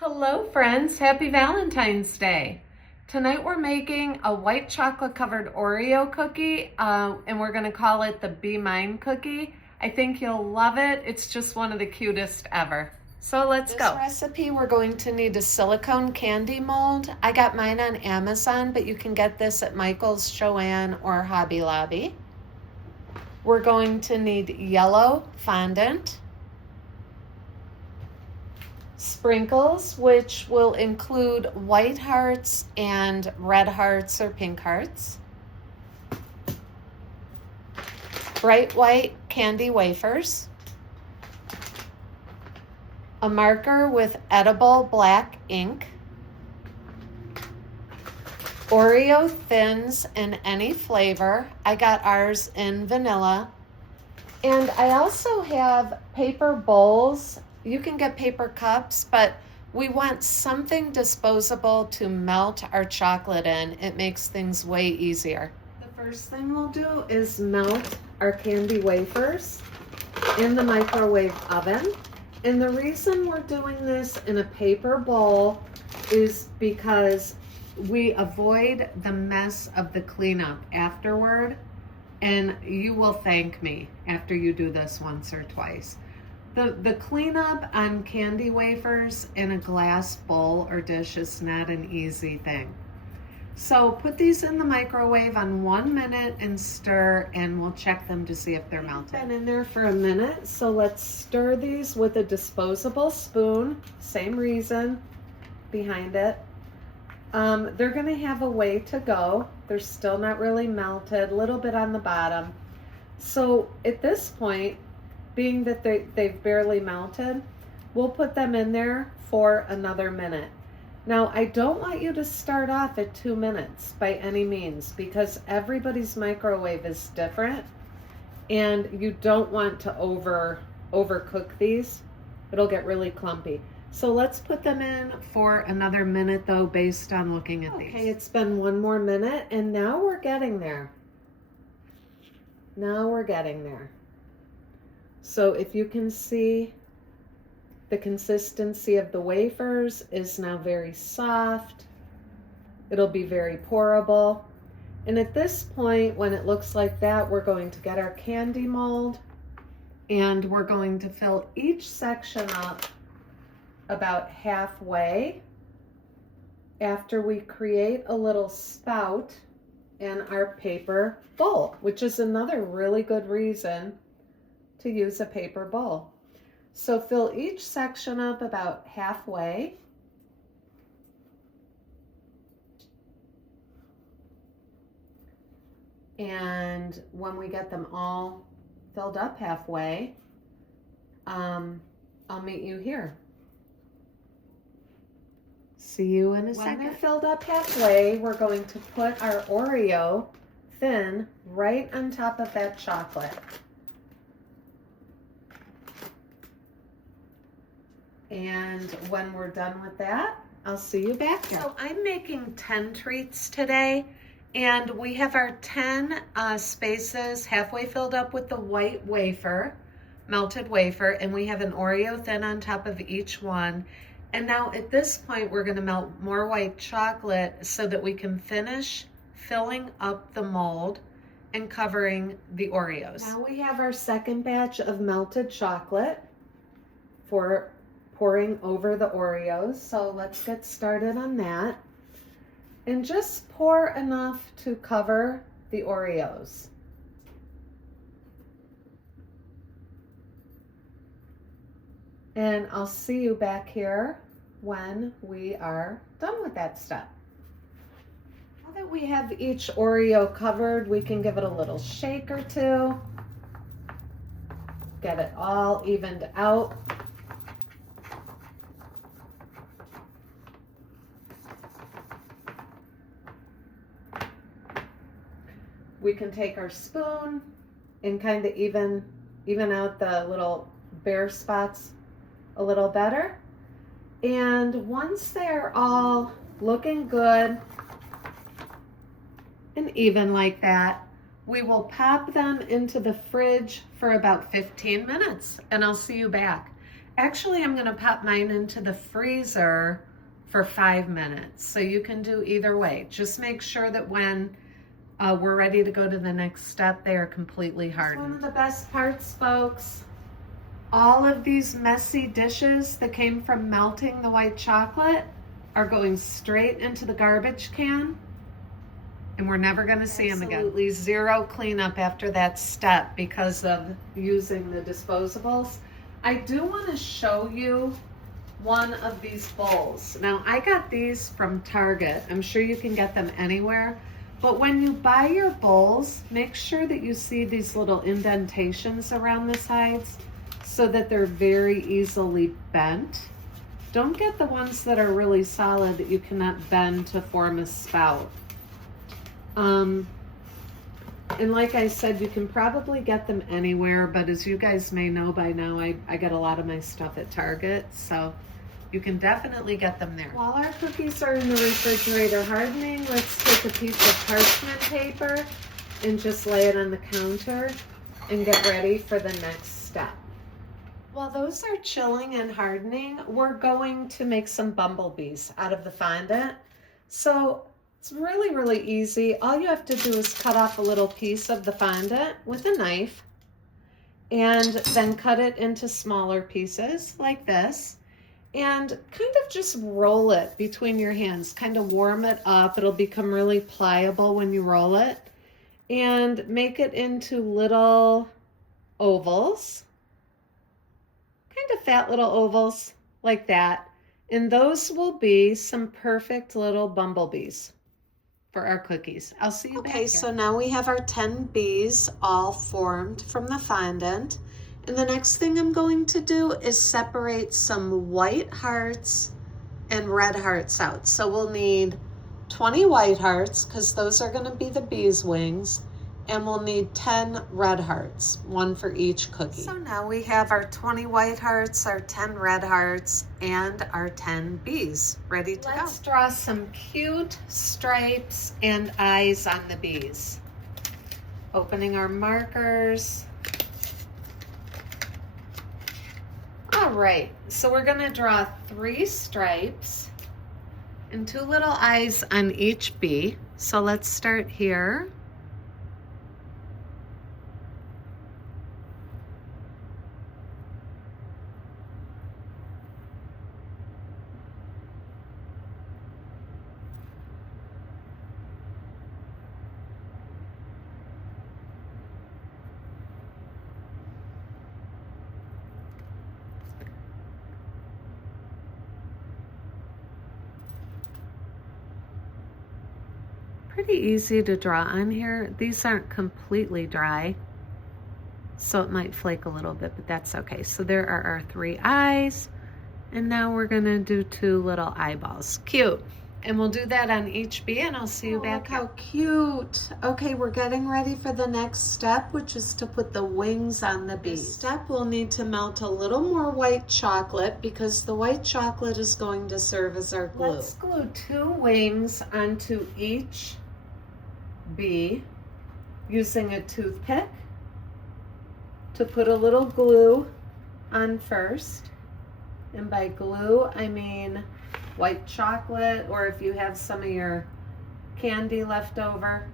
Hello friends, happy Valentine's Day. Tonight we're making a white chocolate covered Oreo cookie and we're gonna call it the Be Mine cookie. I think you'll love it. It's just one of the cutest ever. So let's go. This recipe we're going to need a silicone candy mold. I got mine on Amazon, but you can get this at Michael's, Joann, or Hobby Lobby. We're going to need yellow fondant, sprinkles, which will include white hearts and red hearts or pink hearts, bright white candy wafers, a marker with edible black ink, Oreo thins in any flavor. I got ours in vanilla. And I also have paper bowls. You can get paper cups, but we want something disposable to melt our chocolate in. It makes things way easier. The first thing we'll do is melt our candy wafers in the microwave oven. And the reason we're doing this in a paper bowl is because we avoid the mess of the cleanup afterward. And you will thank me after you do this once or twice. The cleanup on candy wafers in a glass bowl or dish is not an easy thing. So put these in the microwave on 1 minute and stir, and we'll check them to see if they're melted. Been in there for a minute, so let's stir these with a disposable spoon. Same reason behind it. They're gonna have a way to go. They're still not really melted, a little bit on the bottom. So at this point, being that they've barely melted, we'll put them in there for another minute. Now, I don't want you to start off at 2 minutes by any means, because everybody's microwave is different and you don't want to overcook these. It'll get really clumpy. So let's put them in for another minute though, based on looking at these. Okay, it's been 1 more minute and now we're getting there. Now we're getting there. So if you can see, the consistency of the wafers is now very soft. It'll be very pourable. And at this point, when it looks like that, we're going to get our candy mold and we're going to fill each section up about halfway after we create a little spout in our paper bowl, which is another really good reason to use a paper bowl. So fill each section up about halfway. And when we get them all filled up halfway, I'll meet you here. See you in a second. When they're filled up halfway, we're going to put our Oreo thin right on top of that chocolate. And when we're done with that, I'll see you back here. So I'm making 10 treats today, and we have our 10 spaces halfway filled up with the white wafer, melted wafer, and we have an Oreo thin on top of each one. And now at this point, we're gonna melt more white chocolate so that we can finish filling up the mold and covering the Oreos. Now we have our second batch of melted chocolate for pouring over the Oreos. So let's get started on that. And just pour enough to cover the Oreos. And I'll see you back here when we are done with that step. Now that we have each Oreo covered, we can give it a little shake or two. Get it all evened out. We can take our spoon and kind of even out the little bare spots a little better. And once they're all looking good and even like that, we will pop them into the fridge for about 15 minutes and I'll see you back. Actually, I'm gonna pop mine into the freezer for 5 minutes. So you can do either way. Just make sure that when we're ready to go to the next step, they are completely hardened. One of the best parts, folks, all of these messy dishes that came from melting the white chocolate are going straight into the garbage can, and we're never gonna see them again. Absolutely zero cleanup after that step because of using the disposables. I do wanna show you one of these bowls. Now, I got these from Target. I'm sure you can get them anywhere. But when you buy your bowls, make sure that you see these little indentations around the sides so that they're very easily bent. Don't get the ones that are really solid that you cannot bend to form a spout. And like I said, you can probably get them anywhere, but as you guys may know by now, I get a lot of my stuff at Target, so you can definitely get them there. While our cookies are in the refrigerator hardening, let's take a piece of parchment paper and just lay it on the counter and get ready for the next step. While those are chilling and hardening, we're going to make some bumblebees out of the fondant. So it's really, really easy. All you have to do is cut off a little piece of the fondant with a knife and then cut it into smaller pieces like this. And kind of just roll it between your hands, kind of warm it up. It'll become really pliable when you roll it. And make it into little ovals, kind of fat little ovals like that. And those will be some perfect little bumblebees for our cookies. I'll see you back here. Okay, so now we have our 10 bees all formed from the fondant. And the next thing I'm going to do is separate some white hearts and red hearts out. So we'll need 20 white hearts because those are going to be the bees' wings. And we'll need 10 red hearts, one for each cookie. So now we have our 20 white hearts, our 10 red hearts, and our 10 bees ready to go. Let's draw some cute stripes and eyes on the bees. Opening our markers. All right, so we're gonna draw 3 stripes and 2 little eyes on each bee. So let's start here. Pretty easy to draw on here. These aren't completely dry, so it might flake a little bit, but that's okay. So there are our 3 eyes, and now we're gonna do 2 little eyeballs. Cute. And we'll do that on each bee, and I'll see you back. Look how cute. Okay, we're getting ready for the next step, which is to put the wings on the bee. This step, we'll need to melt a little more white chocolate because the white chocolate is going to serve as our glue. Let's glue 2 wings onto each bee using a toothpick to put a little glue on first. And by glue, I mean white chocolate, or if you have some of your candy left over.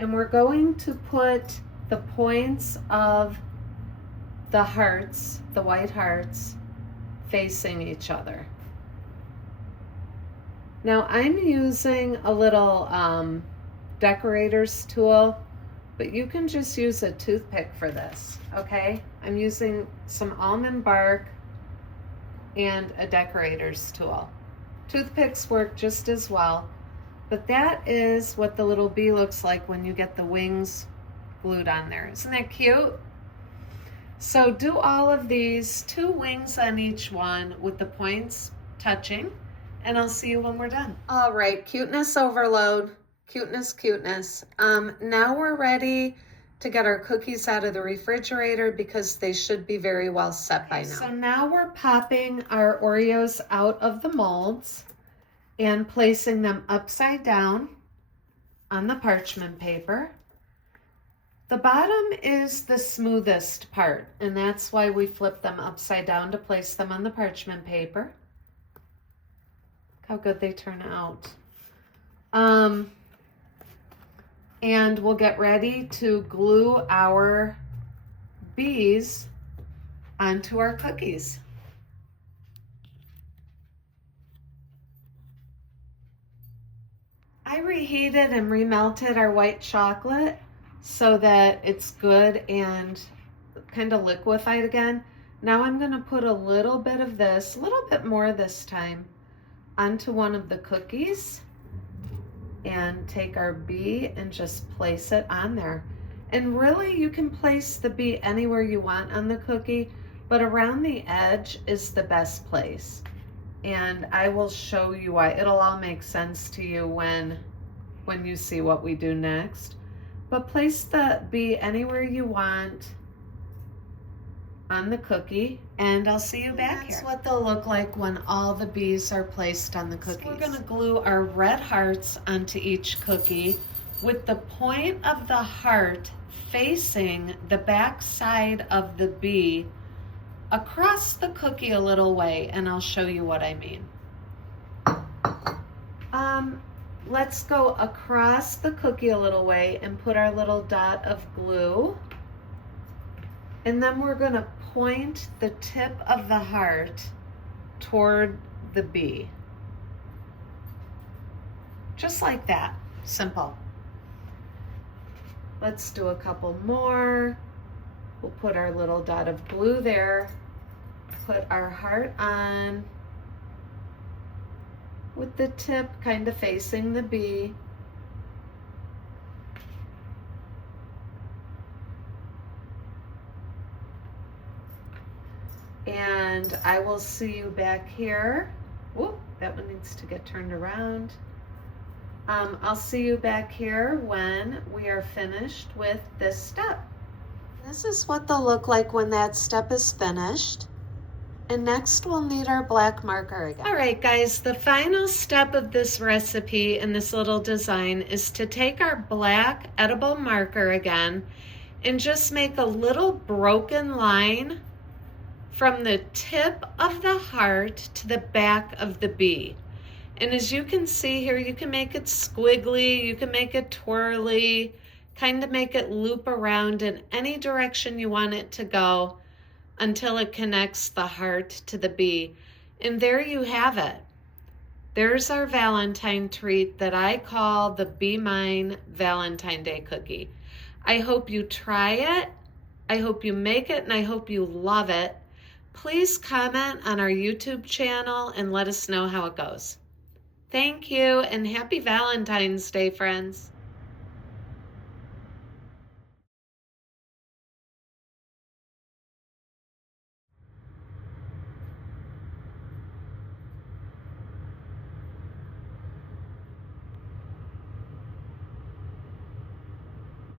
And we're going to put the points of the hearts, the white hearts, facing each other. Now I'm using a little decorator's tool, but you can just use a toothpick for this, okay? I'm using some almond bark and a decorator's tool. Toothpicks work just as well, but that is what the little bee looks like when you get the wings glued on there. Isn't that cute? So do all of these, 2 wings on each one with the points touching, and I'll see you when we're done. All right, cuteness overload. Cuteness, cuteness. Now we're ready to get our cookies out of the refrigerator because they should be very well set by now. So now we're popping our Oreos out of the molds and placing them upside down on the parchment paper. The bottom is the smoothest part, and that's why we flip them upside down to place them on the parchment paper. Look how good they turn out. And we'll get ready to glue our bees onto our cookies. I reheated and remelted our white chocolate so that it's good and kind of liquefied again. Now I'm going to put a little bit of this, a little bit more this time, onto one of the cookies and take our bee and just place it on there. And really you can place the bee anywhere you want on the cookie, but around the edge is the best place. And I will show you why. It'll all make sense to you when you see what we do next. But place the bee anywhere you want on the cookie, and I'll see you back here. That's what they'll look like when all the bees are placed on the cookies. So we're going to glue our red hearts onto each cookie with the point of the heart facing the back side of the bee across the cookie a little way, and I'll show you what I mean. Let's go across the cookie a little way and put our little dot of glue. And then we're going to point the tip of the heart toward the bee. Just like that. Simple. Let's do a couple more. We'll put our little dot of glue there. Put our heart on with the tip kind of facing the bee. And I will see you back here. Whoop, that one needs to get turned around. I'll see you back here when we are finished with this step. This is what they'll look like when that step is finished. And next we'll need our black marker again. All right, guys, the final step of this recipe and this little design is to take our black edible marker again and just make a little broken line from the tip of the heart to the back of the bee. And as you can see here, you can make it squiggly, you can make it twirly, kind of make it loop around in any direction you want it to go until it connects the heart to the bee. And there you have it. There's our Valentine treat that I call the Be Mine Valentine Day cookie. I hope you try it, I hope you make it, and I hope you love it. Please comment on our YouTube channel and let us know how it goes. Thank you, and happy Valentine's Day, friends.